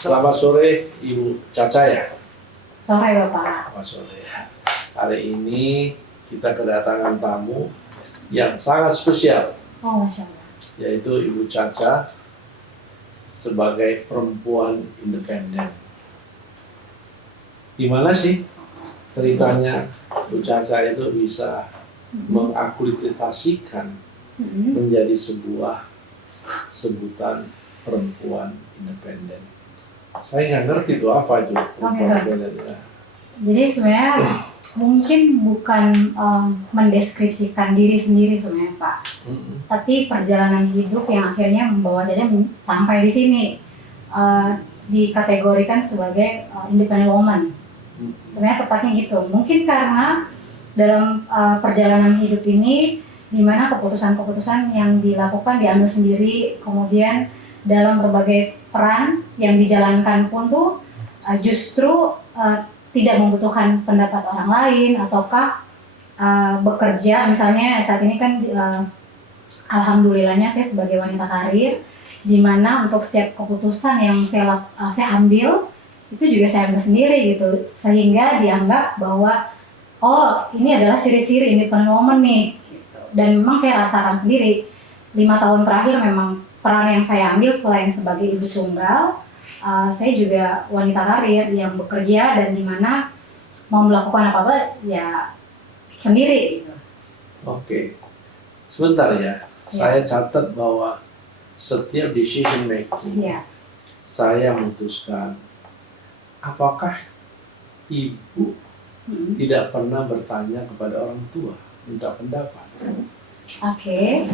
Selamat sore Ibu Caca ya. Sore Bapak. Selamat sore. Hari ini kita kedatangan tamu yang sangat spesial, Oh, Masya Allah. yaitu Ibu Caca sebagai perempuan independen. Gimana sih ceritanya Bu Caca itu bisa mengakulturasikan menjadi sebuah sebutan perempuan independen? Saya nggak ngerti itu apa itu perempuan independen. Jadi sebenarnya mungkin bukan mendeskripsikan diri sendiri sebenarnya Pak, tapi perjalanan hidup yang akhirnya membawa saya sampai di sini dikategorikan sebagai independent woman. Sebenarnya tepatnya gitu. Mungkin karena dalam perjalanan hidup ini, di mana keputusan-keputusan yang dilakukan diambil sendiri, kemudian dalam berbagai peran yang dijalankan pun tuh justru tidak membutuhkan pendapat orang lain, ataukah bekerja, misalnya saat ini kan alhamdulillahnya saya sebagai wanita karir, di mana untuk setiap keputusan yang saya ambil itu juga saya ambil sendiri gitu, sehingga dianggap bahwa oh ini adalah ciri-ciri independent woman nih gitu. Dan memang saya rasakan sendiri 5 tahun terakhir memang peran yang saya ambil selain sebagai ibu tunggal, saya juga wanita karir yang bekerja dan dimana mau melakukan apa-apa ya sendiri gitu. Oke, sebentar ya. Saya catat bahwa setiap decision making saya memutuskan. Apakah ibu tidak pernah bertanya kepada orang tua, minta pendapat? Oke.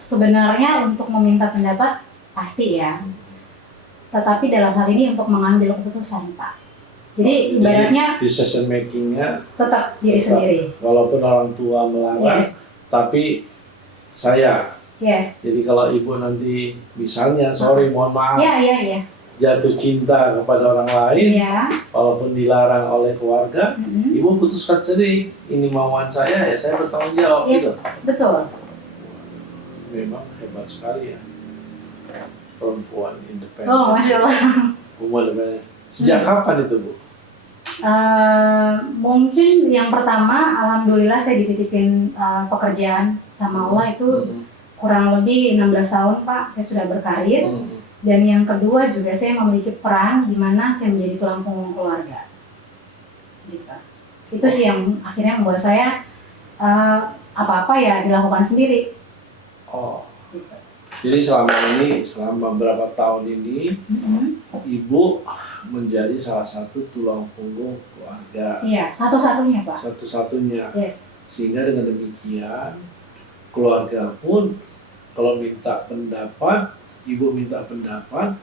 Sebenarnya untuk meminta pendapat pasti ya. Tetapi dalam hal ini untuk mengambil keputusan, Pak. Jadi ibaratnya decision makingnya tetap diri sendiri. Walaupun orang tua melarang, tapi saya. Jadi kalau ibu nanti misalnya, mohon maaf. Iya. Jatuh cinta kepada orang lain, walaupun dilarang oleh keluarga, ibu putuskan sendiri, ini mauan saya, ya saya bertanggung jawab. Gitu. Betul. Memang hebat sekali ya, perempuan independen. Oh, Masya Allah. Independen. Sejak kapan itu, Bu? Mungkin yang pertama, alhamdulillah saya dititipin pekerjaan sama Allah itu kurang lebih 16 tahun, Pak, saya sudah berkarir. Dan yang kedua juga saya memiliki peran di mana saya menjadi tulang punggung keluarga. Gitu. Itu sih yang akhirnya membuat saya apa-apa ya dilakukan sendiri. Oh. Gitu. Jadi selama berapa tahun ini, ibu menjadi salah satu tulang punggung keluarga. Iya, satu-satunya Pak. Satu-satunya. Sehingga dengan demikian keluarga pun kalau minta pendapat, ibu minta pendapat,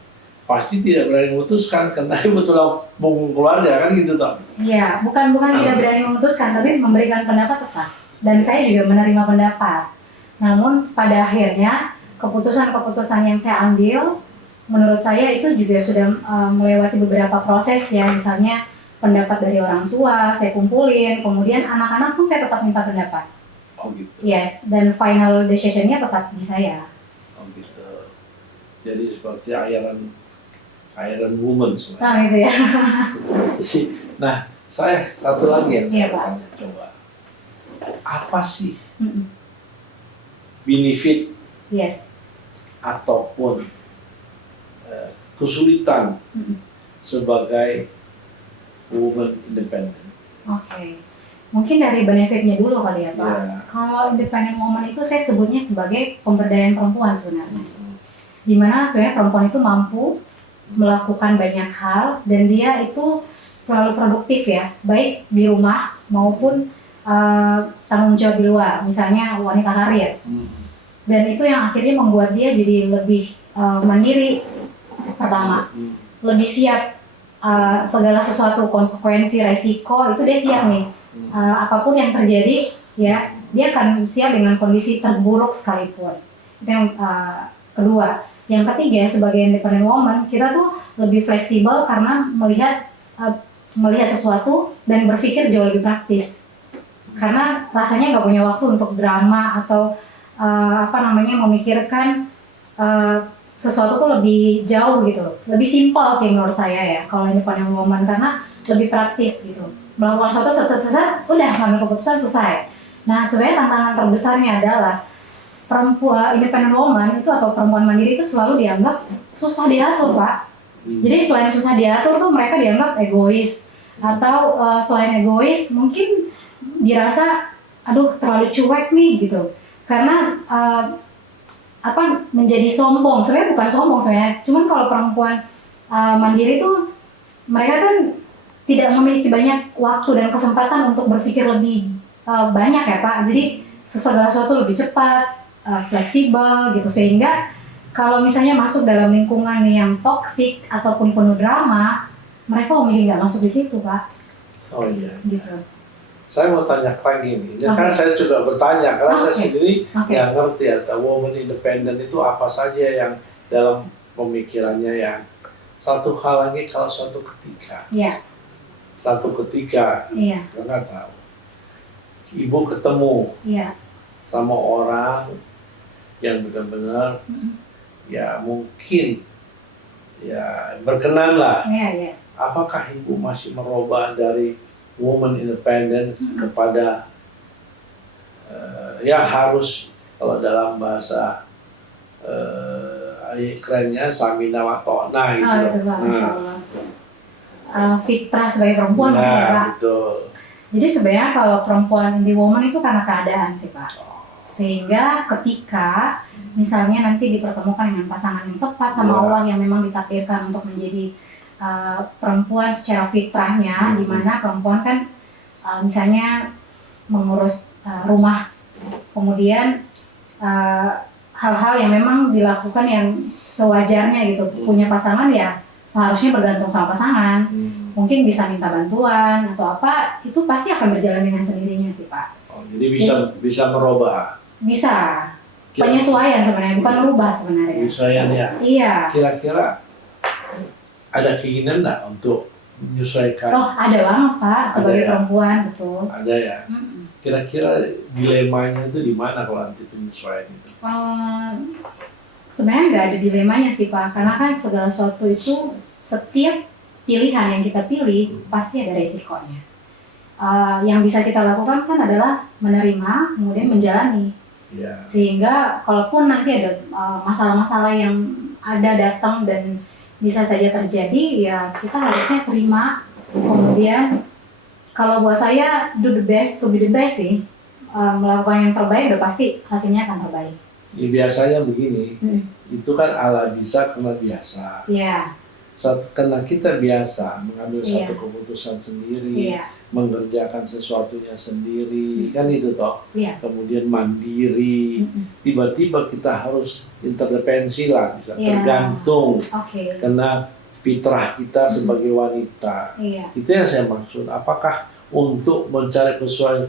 pasti tidak berani memutuskan karena ibu tulang punggung keluarga kan gitu toh? Iya, bukan tidak berani memutuskan, tapi memberikan pendapat tetap. Dan saya juga menerima pendapat. Namun pada akhirnya keputusan-keputusan yang saya ambil, menurut saya itu juga sudah melewati beberapa proses ya. Misalnya pendapat dari orang tua, saya kumpulin, kemudian anak-anak pun saya tetap minta pendapat. Oh gitu. Dan final decision-nya tetap di saya. Oh gitu. Jadi seperti Iron Woman sebenarnya. Nah gitu ya. Nah, saya satu lagi yang saya Pak. tanya, coba. Apa sih benefit ataupun kesulitan sebagai woman independent? Oke. Mungkin dari benefitnya dulu kali ya Pak. Kalau independent woman itu saya sebutnya sebagai pemberdayaan perempuan sebenarnya. Dimana sebenarnya perempuan itu mampu melakukan banyak hal dan dia itu selalu produktif ya, baik di rumah maupun tanggung jawab di luar, misalnya wanita karir. Dan itu yang akhirnya membuat dia jadi lebih mandiri pertama, lebih siap segala sesuatu konsekuensi resiko itu dia siap nih. Apapun yang terjadi ya dia akan siap dengan kondisi terburuk sekalipun. Itu yang kedua. Yang ketiga, sebagai independent woman kita tuh lebih fleksibel karena melihat sesuatu dan berpikir jauh lebih praktis. Karena rasanya nggak punya waktu untuk drama atau memikirkan sesuatu tuh lebih jauh gitu, lebih simpel sih menurut saya ya kalau independent woman, karena lebih praktis gitu. Melakukan sesuatu set, udah ngambil keputusan selesai. Nah sebenarnya tantangan terbesarnya adalah perempuan independent woman itu atau perempuan mandiri itu selalu dianggap susah diatur, Pak. Jadi selain susah diatur tuh mereka dianggap egois, atau selain egois mungkin dirasa aduh terlalu cuek nih gitu. Karena menjadi sombong. Sebenarnya bukan sombong sebenarnya. Cuman kalau perempuan mandiri tuh mereka kan tidak memiliki banyak waktu dan kesempatan untuk berpikir lebih banyak ya, Pak. Jadi segala sesuatu lebih cepat, fleksibel gitu, sehingga kalau misalnya masuk dalam lingkungan yang toksik ataupun penuh drama, mereka memilih nggak masuk di situ, Pak. Oh iya. Gitu. Saya mau tanya lagi nih, kan saya juga bertanya karena saya sendiri nggak ngerti atau woman independent itu apa saja yang dalam pemikirannya yang satu hal lagi kalau suatu ketika, nggak tahu, ibu ketemu sama orang yang benar-benar ya mungkin ya berkenan lah, apakah ibu masih merubah dari woman independent kepada yang harus kalau dalam bahasa kerennya samina wa ta'na gitu. Fitrah sebagai perempuan ya, Pak. Betul. Jadi sebenarnya kalau perempuan di woman itu karena keadaan sih, Pak. Sehingga ketika misalnya nanti dipertemukan dengan pasangan yang tepat sama Allah yang memang ditakdirkan untuk menjadi perempuan secara fitrahnya, di mana perempuan kan misalnya mengurus rumah, kemudian hal-hal yang memang dilakukan yang sewajarnya gitu, punya pasangan ya seharusnya bergantung sama pasangan, mungkin bisa minta bantuan atau apa, itu pasti akan berjalan dengan sendirinya sih, Pak. Jadi bisa merubah. Bisa. Penyesuaian sebenarnya, bukan merubah sebenarnya. Penyesuaian ya. Iya. Kira-kira ada keinginan nggak untuk menyesuaikan? Oh, ada banget, Pak, sebagai perempuan, betul. Ada ya. Kira-kira dilemanya itu di mana kalau nanti penyesuaian itu? Sebenarnya nggak ada dilemanya sih, Pak, karena kan segala sesuatu itu setiap pilihan yang kita pilih pasti ada resikonya. Yang bisa kita lakukan kan adalah menerima, kemudian menjalani. Sehingga kalaupun nanti ada masalah-masalah yang ada datang dan bisa saja terjadi, ya kita harusnya terima. Kemudian kalau buat saya do the best to be the best sih, melakukan yang terbaik udah pasti hasilnya akan terbaik. Ya, biasanya begini, itu kan ala bisa karena biasa. Karena kita biasa mengambil satu keputusan sendiri, mengerjakan sesuatunya sendiri, kan itu toh. Kemudian mandiri, tiba-tiba kita harus interdepensi lah, bisa tergantung, karena fitrah kita sebagai wanita. Itu yang saya maksud. Apakah untuk mencari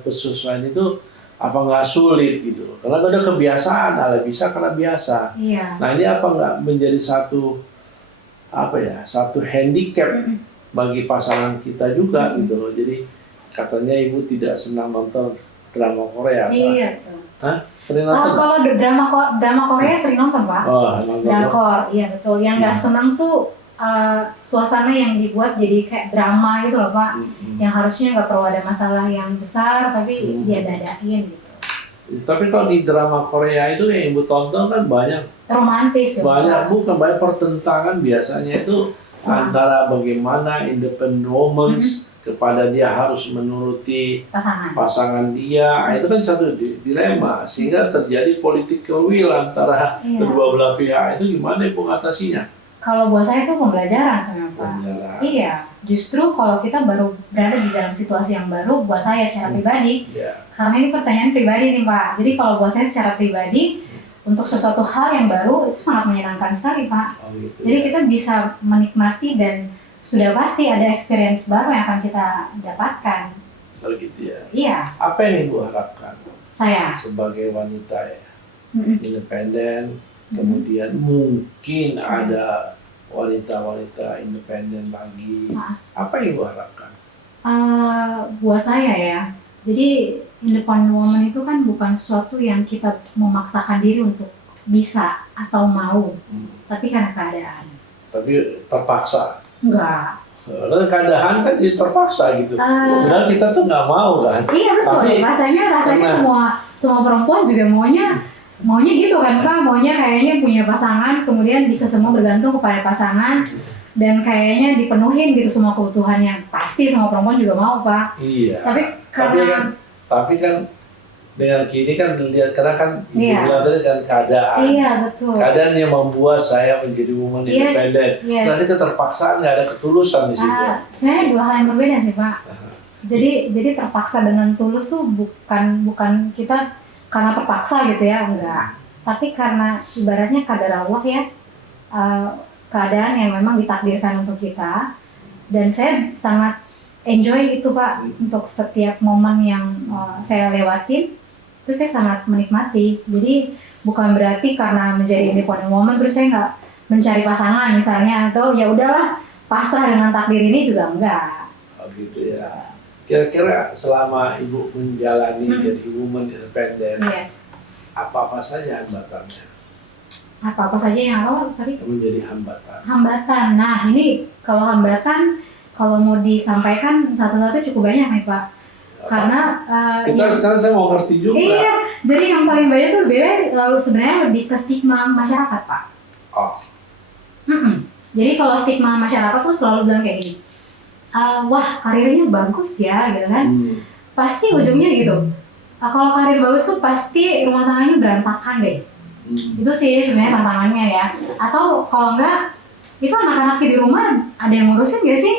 kesesuaian itu apa nggak sulit gitu? Karena ada kebiasaan, ala bisa karena biasa. Nah ini apa nggak menjadi satu handicap bagi pasangan kita juga gitu loh. Jadi katanya ibu tidak senang nonton drama Korea. Iya betul. Sering nonton? Kalau drama Korea sering nonton, Pak. Drakor, iya betul. Yang nggak senang tuh suasana yang dibuat jadi kayak drama gitu loh, Pak. Yang harusnya nggak perlu ada masalah yang besar, tapi dia dadain gitu. Tapi kalau di drama Korea itu yang ibu tonton kan banyak romantis, banyak pertentangan biasanya itu antara bagaimana independent woman kepada dia harus menuruti pasangan dia. Itu kan satu dilema sehingga terjadi political will antara kedua belah pihak. Itu gimana ibu mengatasinya? Kalau buat saya itu pembelajaran sebenarnya, Pak. Iya, justru kalau kita baru berada di dalam situasi yang baru, buat saya secara pribadi, karena ini pertanyaan pribadi nih, Pak. Jadi kalau buat saya secara pribadi, untuk sesuatu hal yang baru itu sangat menyenangkan sekali, Pak. Jadi kita bisa menikmati dan sudah pasti ada experience baru yang akan kita dapatkan. Kalau gitu ya. Iya. Apa yang ibu harapkan? Saya sebagai wanita ya, independen. Kemudian mungkin ada wanita-wanita independen lagi. Apa yang ibu harapkan? Buat saya ya, jadi independent woman itu kan bukan sesuatu yang kita memaksakan diri untuk bisa atau mau, tapi karena keadaan. Tapi terpaksa. Enggak. Karena keadaan kan jadi terpaksa gitu. Padahal kita tuh nggak mau kan. Iya betul. Tapi, rasanya semua perempuan juga maunya gitu kan Pak, maunya kayaknya punya pasangan, kemudian bisa semua bergantung kepada pasangan dan kayaknya dipenuhin gitu semua kebutuhannya. Pasti semua perempuan juga mau Pak. Iya. Tapi kan dengan gini kan dilihat, karena kan ibu Iya. bilang tadi kan keadaan. Iya betul. Keadaan yang membuat saya menjadi woman independent. Yes. Berarti keterpaksaan, nggak ada ketulusan di situ. Sebenarnya dua hal yang berbeda sih Pak. Jadi terpaksa dengan tulus tuh bukan kita karena terpaksa gitu ya, enggak. Tapi karena ibaratnya kadar Allah ya, keadaan yang memang ditakdirkan untuk kita. Dan saya sangat enjoy itu Pak, untuk setiap momen yang saya lewatin, itu saya sangat menikmati. Jadi bukan berarti karena menjadi independent woman terus saya nggak mencari pasangan misalnya, atau ya udahlah pasrah dengan takdir ini, juga enggak. Oh gitu ya. Kira-kira selama ibu menjalani jadi woman independent, Yes. apa-apa saja hambatannya? Apa saja yang sorry? Yang menjadi hambatan. Hambatan. Nah ini kalau hambatan, kalau mau disampaikan satu-satu cukup banyak nih Pak. Karena Sekarang saya mau ngerti juga. Iya, jadi yang paling banyak tuh sebenarnya lebih ke stigma masyarakat Pak. Oh. Jadi kalau stigma masyarakat tuh selalu bilang kayak gini, wah karirnya bagus ya gitu kan, pasti ujungnya gitu. Kalau karir bagus tuh pasti rumah tangganya berantakan deh. Itu sih sebenarnya tantangannya ya. Atau kalau enggak, itu anak-anaknya di rumah ada yang ngurusin gak sih?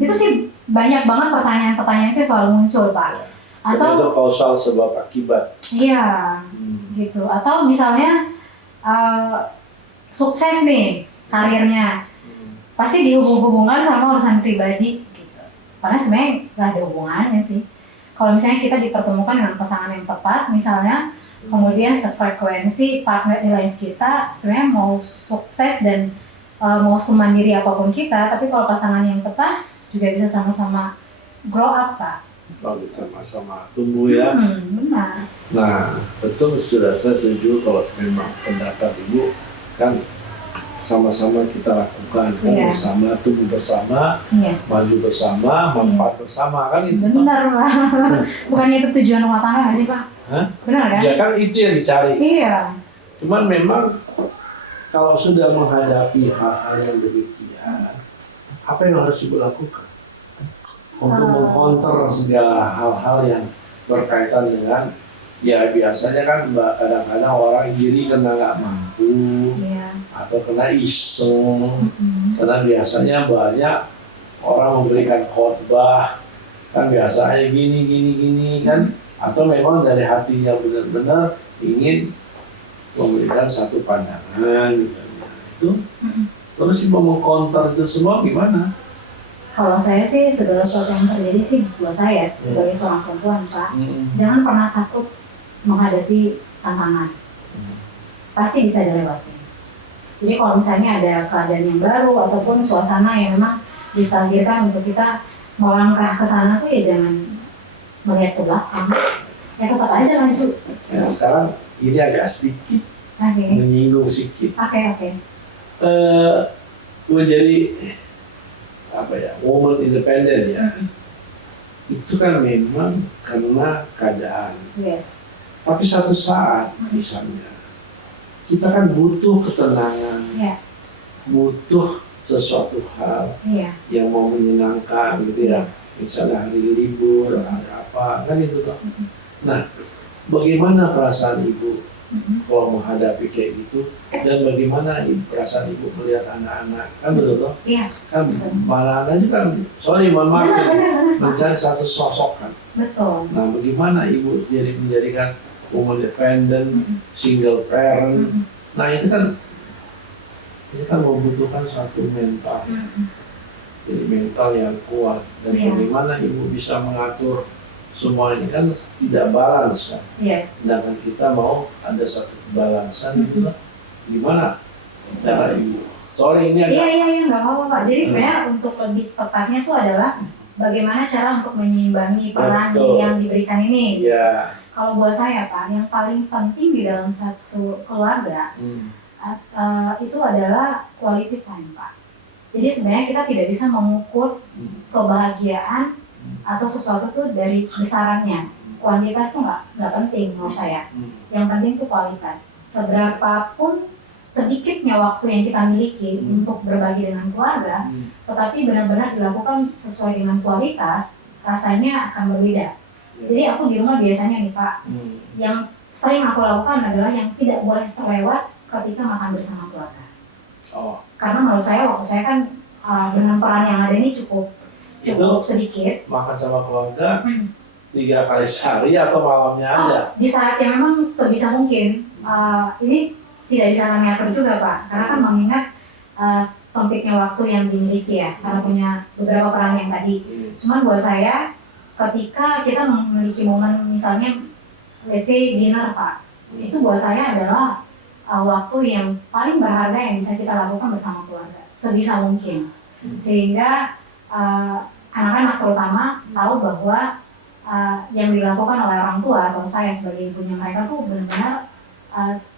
Itu sih banyak banget pertanyaan-pertanyaan itu selalu muncul Pak. Atau itu kausal sebab akibat. Iya, gitu. Atau misalnya sukses nih karirnya, pasti dihubung-hubungkan sama urusan pribadi gitu. Karena sebenarnya nggak ada hubungannya sih. Kalau misalnya kita dipertemukan dengan pasangan yang tepat, misalnya, kemudian sefrekuensi partner in life kita, sebenarnya mau sukses dan mau semandiri apapun kita, tapi kalau pasangan yang tepat juga bisa sama-sama grow up Pak. Kalau sama-sama tumbuh ya. Benar. Nah, betul, sudah saya setuju kalau memang pendapat ibu kan sama-sama kita lakukan kan, bersama, tumbuh bersama, maju bersama, manfaat bersama kan itu. Benar Pak. Bukannya itu tujuan rumah tangga nggak sih Pak? Hah? Benar kan? Ya kan itu yang dicari. Iya. Cuman memang kalau sudah menghadapi hal-hal yang demikian, apa yang harus ibu lakukan untuk mengcounter segala hal-hal yang berkaitan dengan, ya biasanya kan kadang-kadang orang iri karena nggak mampu, atau kena iseng, karena biasanya banyak orang memberikan khotbah kan biasanya gini kan, atau memang dari hatinya benar-benar ingin memberikan satu pandangan misalnya itu. Terus ibu mengcounter itu semua gimana? Kalau saya sih segala sesuatu yang terjadi sih buat saya sebagai seorang perempuan Pak, jangan pernah takut menghadapi tantangan, pasti bisa dilewati. Jadi kalau misalnya ada keadaan yang baru ataupun suasana yang memang ditakdirkan untuk kita melangkah ke sana tuh, ya jangan melihat ke belakang, ya tetap aja lanjut. Ya, sekarang ini agak sedikit menyinggung sedikit. Oke. Menjadi apa ya, woman independent ya, itu kan memang karena keadaan. Yes. Tapi satu saat misalnya kita kan butuh ketenangan, butuh sesuatu hal yang mau menyenangkan gitu ya. Misalnya hari libur, ada apa, kan itu toh. Nah, bagaimana perasaan ibu kalau menghadapi kayak gitu, dan bagaimana perasaan ibu melihat anak-anak, kan betul toh? Iya. Kan malah anak kan, mohon maaf, mencari satu sosok kan. Betul. Nah, bagaimana ibu jadi menjadikan woman independent, single parent, nah itu kan membutuhkan suatu mental, jadi mental yang kuat, dan bagaimana ibu bisa mengatur semua ini kan tidak balance kan. Sedangkan kita mau ada satu kebalansan itu lah. Gimana cara ibu? Sorry ini agak. Iya nggak apa-apa Pak. Jadi sebenarnya untuk lebih tepatnya itu adalah bagaimana cara untuk menyeimbangi peran yang diberikan ini. Iya. Kalau buat saya Pak, yang paling penting di dalam satu keluarga itu adalah quality time Pak. Jadi sebenarnya kita tidak bisa mengukur kebahagiaan atau sesuatu tuh dari besarannya. Kuantitas tuh nggak penting menurut saya. Yang penting tuh kualitas. Seberapapun sedikitnya waktu yang kita miliki untuk berbagi dengan keluarga, tetapi benar-benar dilakukan sesuai dengan kualitas, rasanya akan berbeda. Jadi aku di rumah biasanya nih Pak, yang sering aku lakukan adalah yang tidak boleh terlewat ketika makan bersama keluarga. Karena menurut saya waktu saya kan dengan peran yang ada ini cukup sedikit. Makan sama keluarga 3 kali sehari atau malamnya aja? Di saat yang memang sebisa mungkin. Ini tidak bisa kami atur juga Pak, karena kan mengingat sempitnya waktu yang dimiliki ya, karena punya beberapa peran yang tadi. Cuman buat saya, ketika kita memiliki momen misalnya, let's say dinner Pak, itu buat saya adalah waktu yang paling berharga yang bisa kita lakukan bersama keluarga, sebisa mungkin. Sehingga anak-anak terutama tahu bahwa yang dilakukan oleh orang tua atau saya sebagai ibunya mereka tuh benar-benar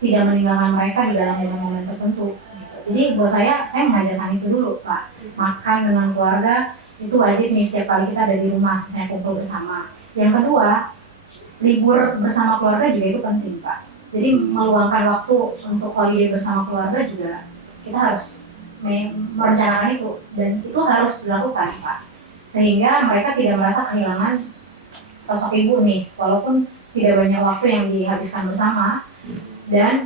tidak meninggalkan mereka di dalam momen-momen tertentu. Gitu. Jadi buat saya mengajarkan itu dulu Pak. Makan dengan keluarga itu wajib nih setiap kali kita ada di rumah, misalnya kumpul bersama. Yang kedua, libur bersama keluarga juga itu penting Pak. Jadi meluangkan waktu untuk holiday bersama keluarga juga kita harus merencanakan itu, dan itu harus dilakukan Pak. Sehingga mereka tidak merasa kehilangan sosok ibu nih, walaupun tidak banyak waktu yang dihabiskan bersama. Dan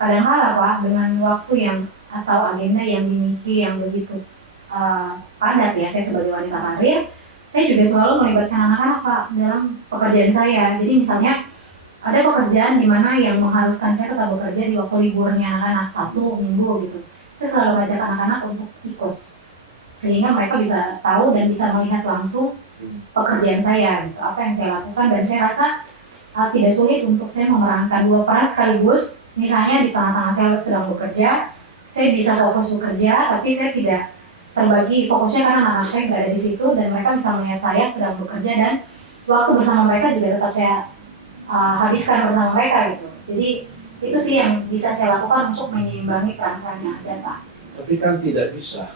kadang-kala Pak, dengan waktu yang atau agenda yang dimiliki yang begitu padat ya, saya sebagai wanita karir, saya juga selalu melibatkan anak-anak Pak dalam pekerjaan saya. Jadi misalnya ada pekerjaan di mana yang mengharuskan saya tetap bekerja di waktu liburnya anak-anak, Sabtu, Minggu gitu. Saya selalu mengajak anak-anak untuk ikut, sehingga mereka bisa tahu dan bisa melihat langsung pekerjaan saya, gitu, apa yang saya lakukan. Dan saya rasa tidak sulit untuk saya memerankan 2 peran sekaligus. Misalnya di tengah-tengah saya sedang bekerja, saya bisa fokus bekerja, tapi saya tidak terbagi fokusnya karena anak-anak saya berada di situ, dan mereka bisa melihat saya sedang bekerja, dan waktu bersama mereka juga tetap saya habiskan bersama mereka gitu. Jadi itu sih yang bisa saya lakukan untuk menyeimbangi peran-peran yang ada Pak. Tapi kan tidak bisa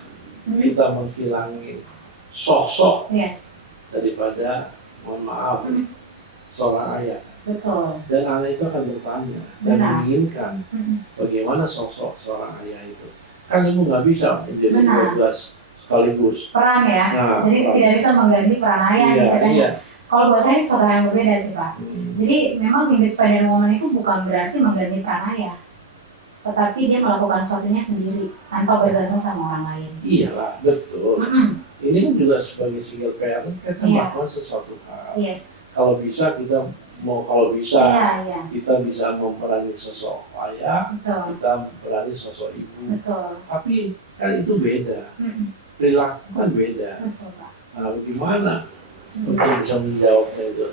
kita menghilangi sosok daripada, mohon maaf, seorang ayah. Betul. Dan anak itu akan bertanya dan menginginkan bagaimana sosok seorang ayah itu. Kan ibu nggak bisa menjadi 12 sekaligus. Peran ya. Nah, jadi tidak bisa mengganti peran ayah. Iya. Kalau buat saya suatu hal yang berbeda sih Pak. Jadi memang independent woman itu bukan berarti mengganti peran ayah, tetapi dia melakukan sesuatunya sendiri tanpa bergantung sama orang lain. Iyalah, betul. Ini kan juga sebagai single parent kita melakukan sesuatu hal. Kalau bisa kita kita bisa memperani sosok ayah, kita memperani sosok ibu. Tapi kan itu beda. Perilaku kan beda. Nah, bagaimana untuk bisa menjawabnya itu?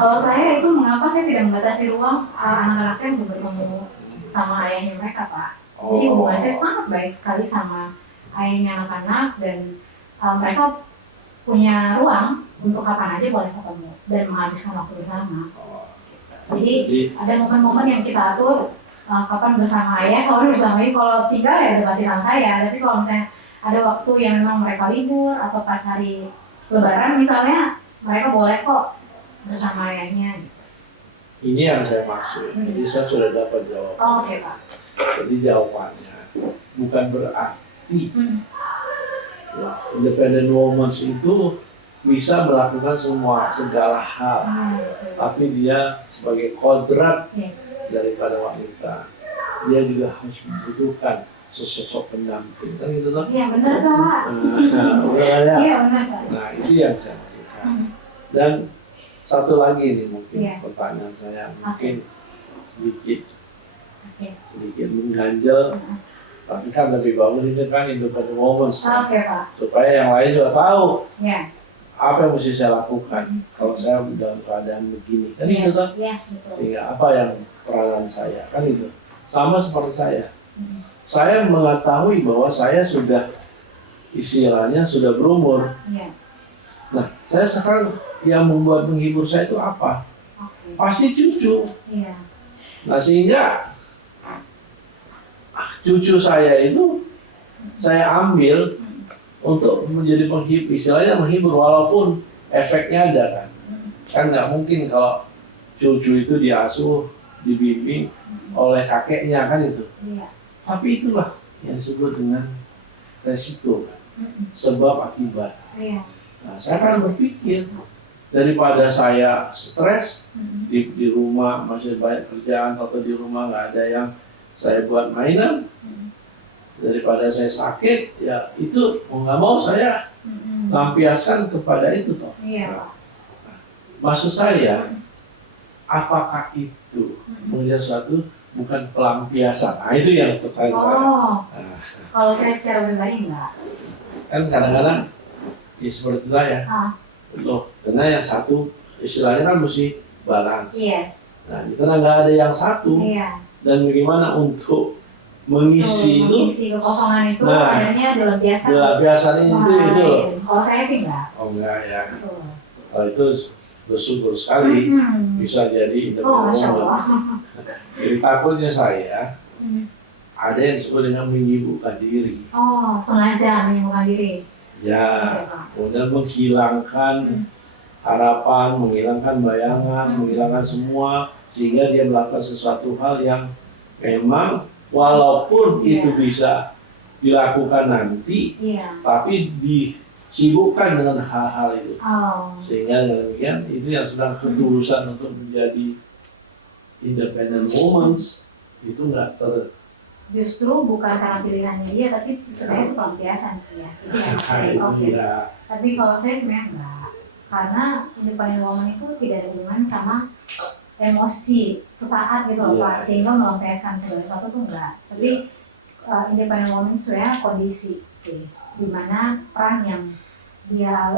Kalau saya itu mengapa saya tidak membatasi ruang anak-anak saya untuk bertemu sama ayahnya mereka Pak. Jadi hubungan saya sangat baik sekali sama ayahnya anak-anak, dan mereka punya ruang untuk kapan aja boleh ketemu dan menghabiskan waktu bersama. Jadi ada momen-momen yang kita atur kapan bersama ayah, kapan bersama ibu. Kalau tinggal ya udah pasti sama saya. Tapi kalau misalnya ada waktu yang memang mereka libur atau pas hari Lebaran misalnya, mereka boleh kok bersama ayahnya. Ini yang saya maksud. Jadi saya sudah dapat jawaban. Oke Pak. Jadi jawabannya bukan berarti independent woman itu bisa melakukan segala hal, tapi dia sebagai kodrat daripada wanita, dia juga harus membutuhkan sosok pendamping, kan gitu toh? Iya benar Pak. Iya benar Pak. Nah itu yang saya maksudkan. Dan satu lagi nih mungkin pertanyaan saya mungkin sedikit mengganjal. Tapi kan lebih bagus ini kan independent woman, supaya yang lain juga tahu apa yang mesti saya lakukan kalau saya dalam keadaan begini, kan itu kan? Sehingga apa yang peranan saya, kan itu sama seperti saya. Saya mengetahui bahwa saya sudah istilahnya sudah berumur. Nah, saya sekarang yang membuat menghibur saya itu apa? pasti cucu. Iya. Nah sehingga cucu saya itu saya ambil untuk menjadi penghibur, istilahnya menghibur walaupun efeknya ada kan. Kan nggak mungkin kalau cucu itu diasuh, dibimbing oleh kakeknya kan itu. Iya. Tapi itulah yang disebut dengan resiko, sebab akibat. Iya. Nah, saya kan berpikir daripada saya stres di rumah masih banyak kerjaan atau di rumah nggak ada yang saya buat mainan, daripada saya sakit, ya itu mau nggak mau saya lampiaskan kepada itu toh. Iya. Maksud saya, apakah itu menjadi sesuatu bukan pelampiasan? Nah itu yang pertanyaan saya. Oh, Nah, kalau saya secara pribadi enggak. kan kadang-kadang ya seperti itu ya. Loh, karena yang satu istilahnya kan mesti balance. Yes. Nah, karena nggak ada yang satu, Iya. dan bagaimana untuk mengisi itu, mengisi kekosongan itu Nah, akhirnya dilampiaskan. biasanya itu loh. Kalau saya sih enggak. Oh enggak ya, Betul. kalau itu bersyukur sekali bisa jadi Oh, Masya independen. Allah. Jadi takutnya saya ada yang disebut dengan menyibukkan diri. Oh, sengaja menyibukkan diri. Ya, Oke, Pak. kemudian menghilangkan harapan, menghilangkan bayangan, menghilangkan semua, sehingga dia melakukan sesuatu hal yang memang walaupun itu bisa dilakukan nanti, Iya. tapi disibukkan dengan hal-hal itu. Oh. Sehingga dengan demikian itu yang sedang ketulusan untuk menjadi independent moments itu nggak Justru bukan karena pilihannya dia, tapi sebenarnya itu pelampiasan sih ya. Itu yang saya itu oke. ya. Tapi kalau saya sebenarnya enggak. Karena independent woman itu tidak ada hubungan sama emosi sesaat gitu loh Iya. Pak. Sehingga melampiaskan segala sesuatu tuh enggak. Tapi independent woman itu sebenarnya kondisi sih. Dimana peran yang dia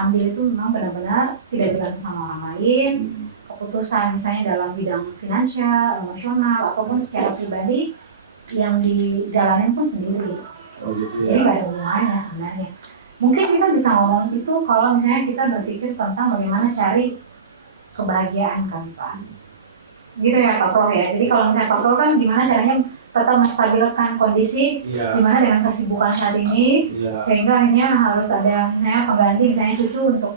ambil itu memang benar-benar tidak bergantung sama orang lain. Keputusan misalnya dalam bidang finansial, emosional, ataupun secara pribadi yang dijalanin pun sendiri. Oh, gitu Jadi ya. nggak ada hubungannya sebenarnya. Mungkin kita bisa ngomong itu kalau misalnya kita berpikir tentang bagaimana cari kebahagiaan kali Pak. Gitu ya Pak Prof ya. Jadi kalau misalnya Pak Prof kan gimana caranya tetap menstabilkan kondisi Iya. dimana dengan kesibukan saat ini Iya. sehingga akhirnya harus ada misalnya pengganti misalnya cucu untuk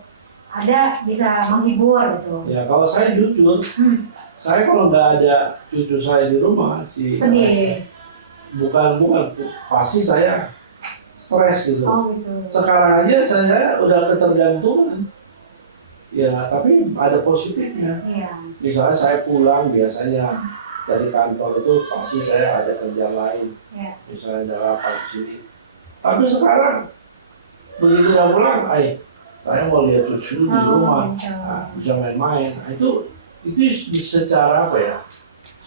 ada bisa menghibur gitu. Ya kalau saya jujur, saya kalau nggak ada cucu saya di rumah sih, Sedih. bukan pasti saya stres gitu. Oh gitu. Sekarang aja saya udah ketergantungan. Ya tapi ada positifnya. Iya. Misalnya saya pulang biasanya dari kantor itu pasti saya ada kerja lain. Iya. Misalnya ada rapat di sini. Tapi sekarang begitu udah pulang, saya mau lihat cucu di rumah, Gitu. nah, bisa main-main. Nah, itu secara apa ya?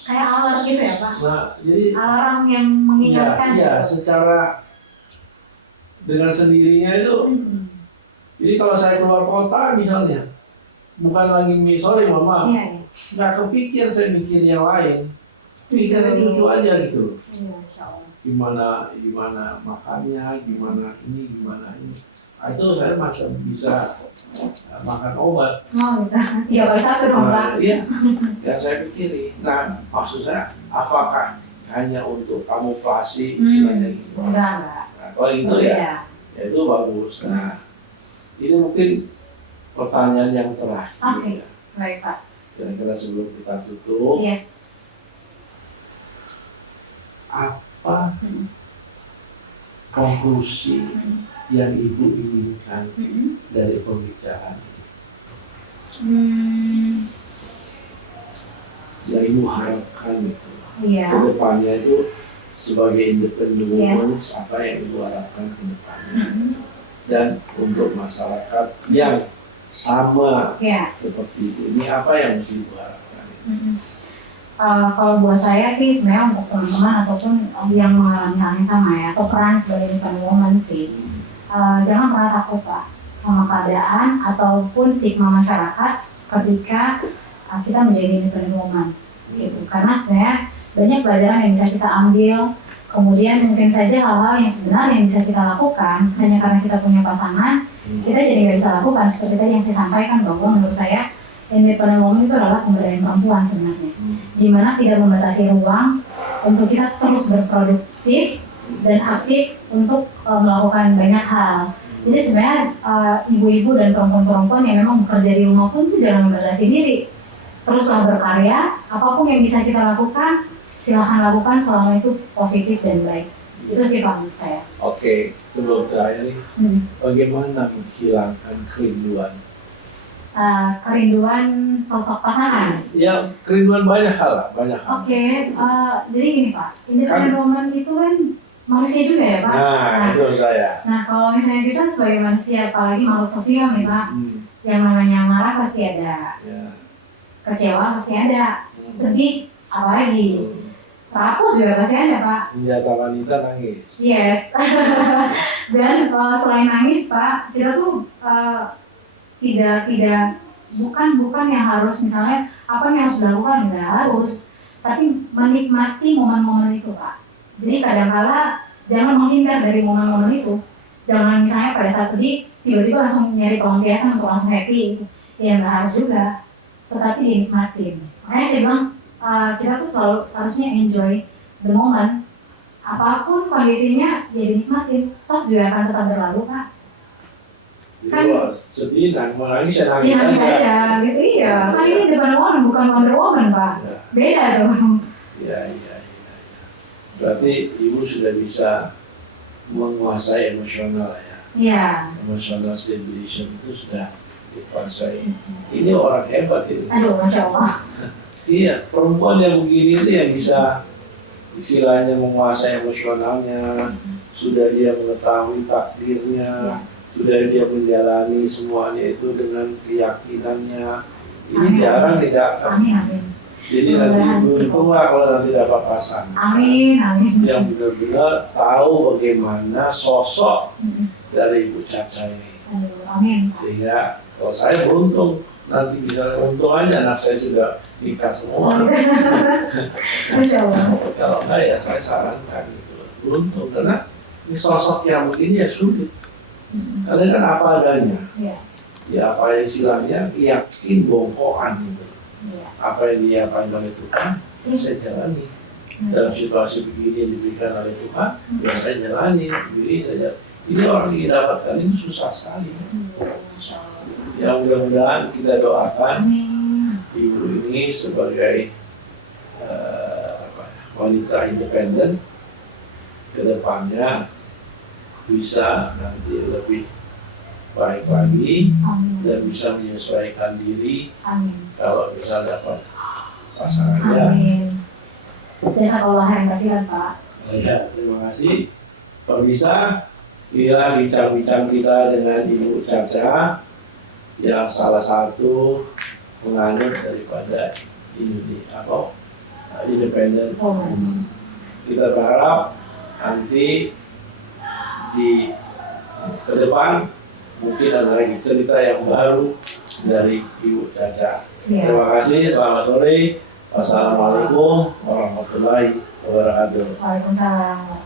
Kayak alarm gitu ya Pak. Nah, jadi Alarm yang mengingatkan. iya, gitu. secara dengan sendirinya itu. Jadi kalau saya keluar kota misalnya, bukan lagi sorry mama, Iya. nggak kepikir saya mikir yang lain, pikirnya cucu aja gitu. Iya, Insya Allah. Gimana makannya, gimana ini. Nah, itu saya macam bisa makan obat. Oh gitu. 3x1 dong Pak. Iya, yang saya pikirin. Nah, maksud saya, apakah hanya untuk kamuflasi istilahnya gitu? Enggak. Nah, kalau itu ya itu bagus. Nah, ini mungkin pertanyaan yang terakhir. Oke. Ya. Baik Pak. Kira-kira sebelum kita tutup, Yes. apa konklusi yang Ibu inginkan dari pembicaraan yang Ibu harapkan itu? Iya. Kedepannya itu sebagai independent woman, Yes. apa yang Ibu harapkan ke depannya? Dan untuk masyarakat yang sama Iya. seperti Ibu, ini apa yang mesti Ibu harapkan? Kalau buat saya sih sebenarnya untuk teman-teman ataupun yang mengalami hal yang sama ya, atau peran sebagai independent woman sih, jangan pernah takut Pak sama keadaan ataupun stigma masyarakat ketika kita menjadi independent woman gitu. Karena sebenarnya banyak pelajaran yang bisa kita ambil, kemudian mungkin saja hal-hal yang sebenarnya yang bisa kita lakukan hanya karena kita punya pasangan, kita jadi nggak bisa lakukan. Seperti tadi yang saya sampaikan bahwa menurut saya independent woman itu adalah pemberdayaan perempuan sebenarnya, di mana tidak membatasi ruang untuk kita terus berproduktif dan aktif untuk melakukan banyak hal. Jadi sebenarnya ibu-ibu dan perempuan-perempuan yang memang bekerja di rumah pun tuh jangan membatasi diri, teruslah berkarya, apapun yang bisa kita lakukan silahkan lakukan selama itu positif dan baik. Itu sih Pak menurut saya. Oke, sebelum terakhir nih, bagaimana menghilangkan kerinduan? Kerinduan sosok pasangan. Ya, kerinduan banyak hal lah, banyak hal. Oke, jadi gini Pak, independent woman itu kan manusia juga ya Pak. Nah, itu saya. Nah, kalau misalnya kita sebagai manusia, apalagi makhluk sosial nih Pak, yang namanya marah pasti ada, kecewa pasti ada, sedih apalagi, rapuh juga pasti ada Pak. Senjata wanita nangis. Yes. Dan selain nangis Pak, kita tuh tidak bukan yang harus misalnya apa yang harus dilakukan, nggak harus, tapi menikmati momen-momen itu Pak. Jadi kadang-kala jangan menghindar dari momen-momen itu. Jangan misalnya pada saat sedih tiba-tiba langsung nyari pelampiasan untuk langsung happy gitu. Ya nggak harus juga, tetapi dinikmatin. Makanya saya bilang kita tuh selalu harusnya enjoy the moment. Apapun kondisinya ya dinikmatin. Toh juga akan tetap berlalu Pak. Kan sedih, menangis ya nangis. Iya nangis aja gitu, iya. Kan ini Independent Woman bukan Wonder Woman Pak. Beda tuh. Iya. Berarti ibu sudah bisa menguasai emosional ya. Iya. Emotional stabilization itu sudah dikuasai. Ini orang hebat ini. Aduh, Masya Allah. Iya, perempuan yang begini itu yang bisa istilahnya menguasai emosionalnya. Sudah dia mengetahui takdirnya. Sudah dia menjalani semuanya itu dengan keyakinannya. Ini jarang tidak. Amin. Jadi nanti beruntung lah kalau nanti dapat pasangan. Amin. Yang benar-benar tahu bagaimana sosok dari Ibu Caca ini. Amin. Sehingga kalau saya beruntung, nanti bisa untung aja anak saya sudah nikah semua. Masya Allah. Kalau enggak ya saya sarankan gitu. Beruntung karena ini sosok yang begini ya sulit. Karena kan apa adanya. Ya apa istilahnya yakin bongkoan gitu. Apa yang diapain oleh Tuhan, ya saya jalani. Dalam situasi begini yang diberikan oleh Tuhan, ya saya jalani. Ini orang yang dapatkan ini susah sekali. Ya mudah-mudahan kita doakan ibu ini sebagai wanita independen ke depannya bisa nanti lebih baik lagi dan bisa menyesuaikan diri. Kalau bisa dapat pasangannya. Jazakallah khairan kasihan Pak. Ya, terima kasih. Pemirsa, inilah bincang-bincang kita dengan Ibu Caca yang salah satu penganut daripada independen. Kita berharap nanti di ke depan mungkin ada lagi cerita yang baru dari Ibu Caca. Terima kasih, selamat sore. Wassalamualaikum warahmatullahi wabarakatuh. Waalaikumsalam.